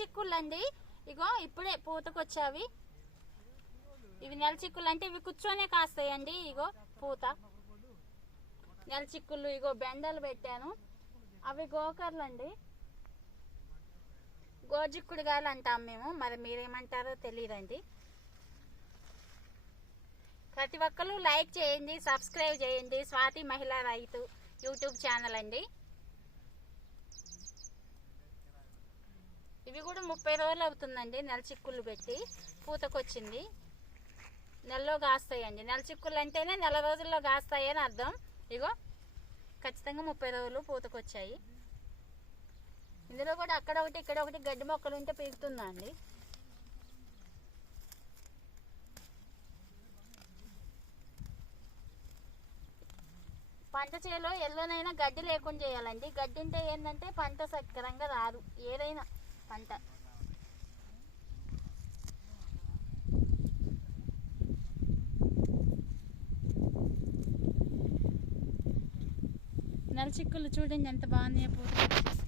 చిక్కుళ్ళండి. ఇగో ఇప్పుడే పూతకొచ్చావి. ఇవి నెల చిక్కులు అంటే ఇవి కూర్చొనే కాస్తాయండి. ఇగో పూత. నెల చిక్కుళ్ళు ఇగో బెండలు పెట్టాను. అవి గోకర్లు అండి గోజిక్కుడుగాయలు అంటాం మేము. మరి మీరేమంటారో తెలియదండి. ప్రతి ఒక్కరు లైక్ చేయండి సబ్స్క్రైబ్ చేయండి. స్వాతి మహిళా రైతు యూట్యూబ్ ఛానల్ అండి. ఇవి కూడా ముప్పై రోజులు అవుతుందండి నెల చిక్కుళ్ళు పెట్టి పూతకొచ్చింది. నెలలో కాస్తాయండి. నెల చిక్కులు అంటేనే నెల రోజుల్లో కాస్తాయి అని అర్థం. ఇగో ఖచ్చితంగా ముప్పై రోజులు పూతకొచ్చాయి. ఇందులో కూడా అక్కడ ఒకటి ఇక్కడ ఒకటి గడ్డి మొక్కలు ఉంటే పీకుతుందా అండి? పంట చేలో ఎల్లోనైనా గడ్డి లేకుండా చేయాలండి. గడ్డి ఉంటే ఏంటంటే పంట సక్రంగా రాదు. ఏదైనా పంట. నలచిక్కులు చూడండి ఎంత బాగున్నాయో పూత